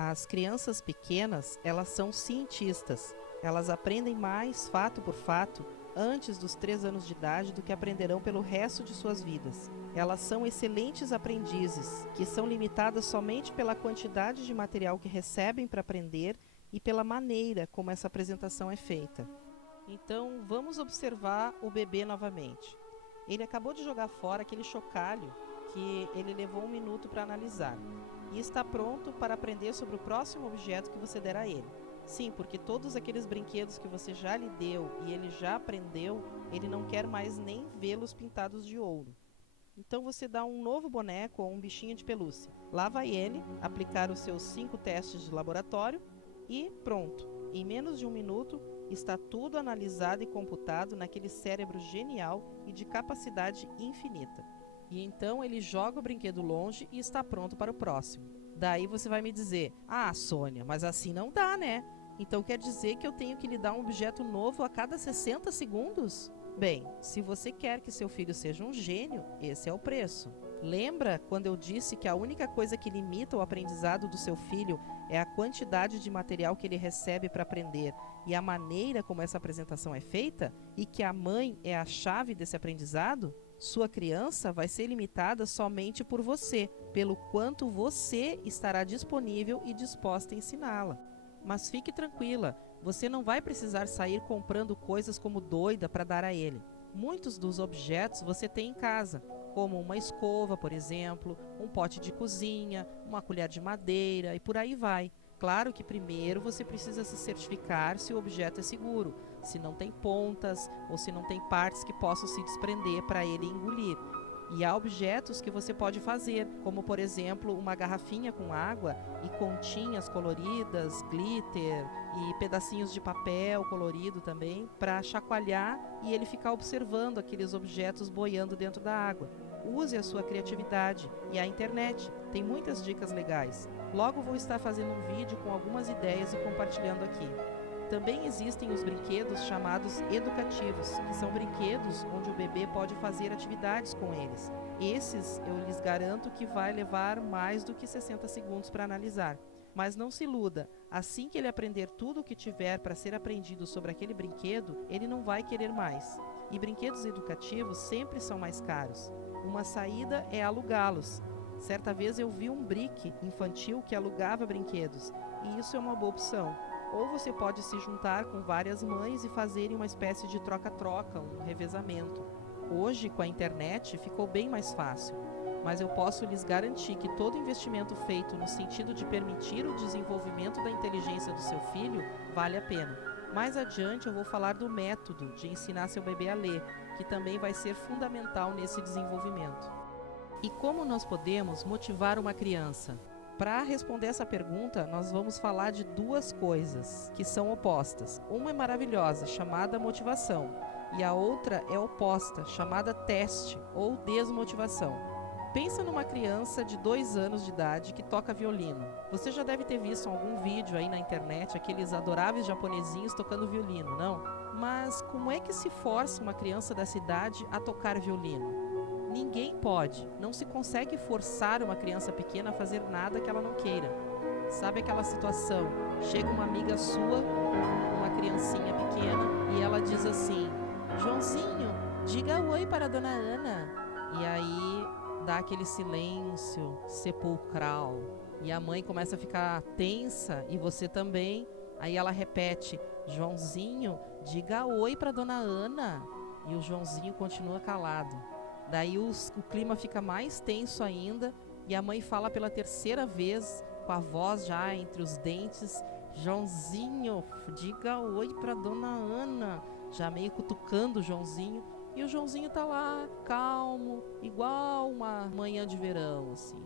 As crianças pequenas, elas são cientistas. Elas aprendem mais fato por fato antes dos 3 anos de idade do que aprenderão pelo resto de suas vidas. Elas são excelentes aprendizes, que são limitadas somente pela quantidade de material que recebem para aprender e pela maneira como essa apresentação é feita. Então, vamos observar o bebê novamente. Ele acabou de jogar fora aquele chocalho que ele levou 1 minuto para analisar e está pronto para aprender sobre o próximo objeto que você der a ele. Sim, porque todos aqueles brinquedos que você já lhe deu e ele já aprendeu, ele não quer mais nem vê-los pintados de ouro. Então você dá um novo boneco ou um bichinho de pelúcia. Lá vai ele aplicar os seus 5 testes de laboratório e pronto. Em menos de 1 minuto está tudo analisado e computado naquele cérebro genial e de capacidade infinita. E então ele joga o brinquedo longe e está pronto para o próximo. Daí você vai me dizer: ah, Sônia, mas assim não dá, né? Então quer dizer que eu tenho que lhe dar um objeto novo a cada 60 segundos? Bem, se você quer que seu filho seja um gênio, esse é o preço. Lembra quando eu disse que a única coisa que limita o aprendizado do seu filho é a quantidade de material que ele recebe para aprender e a maneira como essa apresentação é feita? E que a mãe é a chave desse aprendizado? Sua criança vai ser limitada somente por você, pelo quanto você estará disponível e disposta a ensiná-la. Mas fique tranquila, você não vai precisar sair comprando coisas como doida para dar a ele. Muitos dos objetos você tem em casa, como uma escova, por exemplo, um pote de cozinha, uma colher de madeira e por aí vai. Claro que primeiro você precisa se certificar se o objeto é seguro, se não tem pontas ou se não tem partes que possam se desprender para ele engolir. E há objetos que você pode fazer, como por exemplo uma garrafinha com água e continhas coloridas, glitter e pedacinhos de papel colorido também, para chacoalhar e ele ficar observando aqueles objetos boiando dentro da água. Use a sua criatividade e a internet, tem muitas dicas legais. Logo vou estar fazendo um vídeo com algumas ideias e compartilhando aqui. Também existem os brinquedos chamados educativos, que são brinquedos onde o bebê pode fazer atividades com eles. Esses eu lhes garanto que vai levar mais do que 60 segundos para analisar. Mas não se iluda, assim que ele aprender tudo o que tiver para ser aprendido sobre aquele brinquedo, ele não vai querer mais. E brinquedos educativos sempre são mais caros. Uma saída é alugá-los. Certa vez eu vi um brick infantil que alugava brinquedos, e isso é uma boa opção. Ou você pode se juntar com várias mães e fazerem uma espécie de troca-troca, um revezamento. Hoje, com a internet, ficou bem mais fácil, mas eu posso lhes garantir que todo investimento feito no sentido de permitir o desenvolvimento da inteligência do seu filho vale a pena. Mais adiante eu vou falar do método de ensinar seu bebê a ler, que também vai ser fundamental nesse desenvolvimento. E como nós podemos motivar uma criança? Para responder essa pergunta, nós vamos falar de 2 coisas que são opostas. Uma é maravilhosa, chamada motivação, e a outra é oposta, chamada teste ou desmotivação. Pensa numa criança de 2 anos de idade que toca violino. Você já deve ter visto em algum vídeo aí na internet aqueles adoráveis japonesinhos tocando violino, não? Mas como é que se força uma criança dessa idade a tocar violino? Ninguém pode, não se consegue forçar uma criança pequena a fazer nada que ela não queira. Sabe aquela situação? Chega uma amiga sua, uma criancinha pequena, e ela diz assim: Joãozinho, diga oi para a dona Ana. E aí dá aquele silêncio sepulcral. E a mãe começa a ficar tensa, e você também. Aí ela repete: Joãozinho, diga oi para a dona Ana. E o Joãozinho continua calado. Daí o clima fica mais tenso ainda e a mãe fala pela 3ª vez, com a voz já entre os dentes: Joãozinho, diga oi pra dona Ana. Já meio cutucando o Joãozinho. E o Joãozinho tá lá, calmo, igual uma manhã de verão, assim.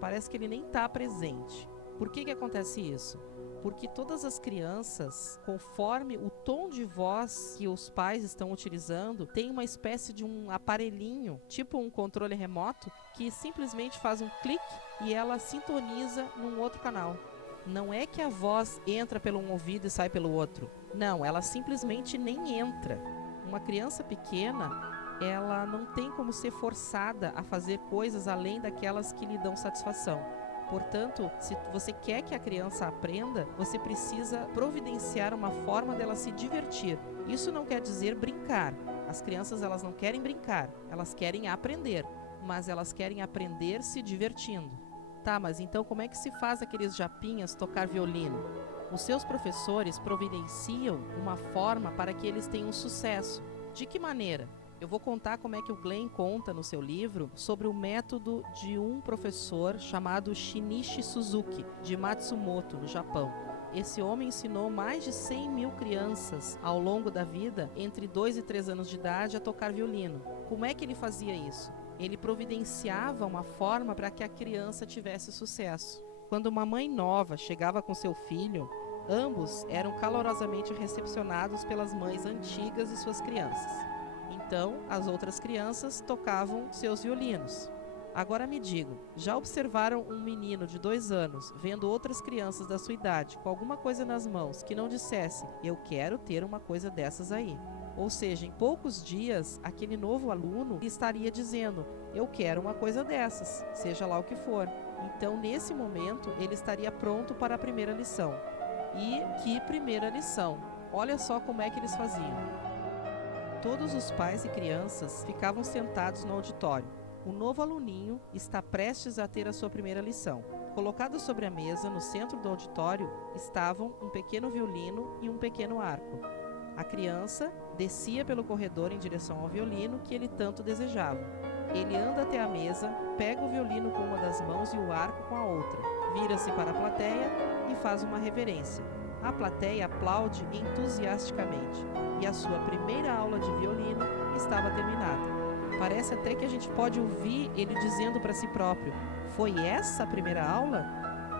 Parece que ele nem tá presente. Por que acontece isso? Porque todas as crianças, conforme o tom de voz que os pais estão utilizando, tem uma espécie de um aparelhinho, tipo um controle remoto, que simplesmente faz um clique e ela sintoniza num outro canal. Não é que a voz entra pelo um ouvido e sai pelo outro. Não, ela simplesmente nem entra. Uma criança pequena, ela não tem como ser forçada a fazer coisas além daquelas que lhe dão satisfação. Portanto, se você quer que a criança aprenda, você precisa providenciar uma forma dela se divertir. Isso não quer dizer brincar. As crianças, elas não querem brincar, elas querem aprender, mas elas querem aprender se divertindo. Tá, mas então como é que se faz aqueles japinhas tocar violino? Os seus professores providenciam uma forma para que eles tenham sucesso. De que maneira? Eu vou contar como é que o Glenn conta no seu livro sobre o método de um professor chamado Shinichi Suzuki, de Matsumoto, no Japão. Esse homem ensinou mais de 100 mil crianças ao longo da vida, entre 2 e 3 anos de idade, a tocar violino. Como é que ele fazia isso? Ele providenciava uma forma para que a criança tivesse sucesso. Quando uma mãe nova chegava com seu filho, ambos eram calorosamente recepcionados pelas mães antigas e suas crianças. Então, as outras crianças tocavam seus violinos. Agora me digam, já observaram um menino de 2 anos vendo outras crianças da sua idade com alguma coisa nas mãos que não dissesse: eu quero ter uma coisa dessas aí? Ou seja, em poucos dias, aquele novo aluno estaria dizendo: eu quero uma coisa dessas, seja lá o que for. Então, nesse momento, ele estaria pronto para a primeira lição. E que primeira lição! Olha só como é que eles faziam. Todos os pais e crianças ficavam sentados no auditório. O novo aluninho está prestes a ter a sua primeira lição. Colocados sobre a mesa, no centro do auditório, estavam um pequeno violino e um pequeno arco. A criança descia pelo corredor em direção ao violino que ele tanto desejava. Ele anda até a mesa, pega o violino com uma das mãos e o arco com a outra, vira-se para a plateia e faz uma reverência. A plateia aplaude entusiasticamente e a sua primeira aula de violino estava terminada. Parece até que a gente pode ouvir ele dizendo para si próprio: foi essa a primeira aula?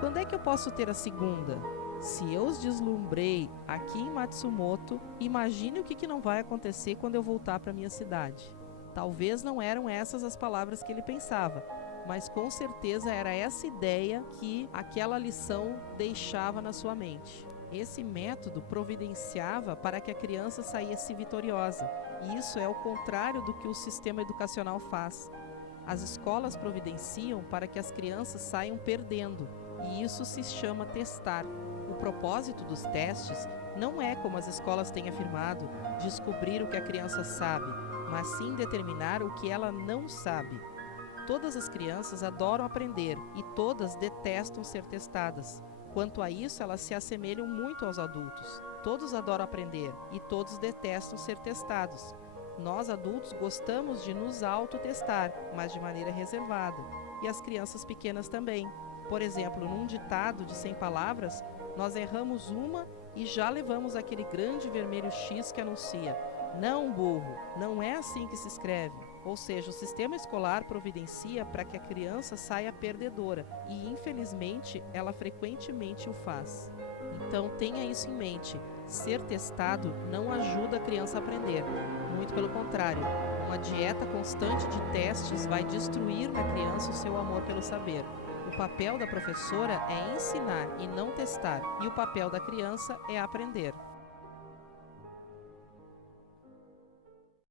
Quando é que eu posso ter a segunda? Se eu os deslumbrei aqui em Matsumoto, imagine o que não vai acontecer quando eu voltar para minha cidade. Talvez não eram essas as palavras que ele pensava, mas com certeza era essa ideia que aquela lição deixava na sua mente. Esse método providenciava para que a criança saísse vitoriosa, e isso é o contrário do que o sistema educacional faz. As escolas providenciam para que as crianças saiam perdendo, e isso se chama testar. O propósito dos testes não é, como as escolas têm afirmado, descobrir o que a criança sabe, mas sim determinar o que ela não sabe. Todas as crianças adoram aprender e todas detestam ser testadas. Quanto a isso, elas se assemelham muito aos adultos. Todos adoram aprender e todos detestam ser testados. Nós, adultos, gostamos de nos autotestar, mas de maneira reservada. E as crianças pequenas também. Por exemplo, num ditado de 100 palavras, nós erramos uma e já levamos aquele grande vermelho X que anuncia: não, burro, não é assim que se escreve. Ou seja, o sistema escolar providencia para que a criança saia perdedora e, infelizmente, ela frequentemente o faz. Então, tenha isso em mente. Ser testado não ajuda a criança a aprender. Muito pelo contrário, uma dieta constante de testes vai destruir na criança o seu amor pelo saber. O papel da professora é ensinar e não testar, e o papel da criança é aprender.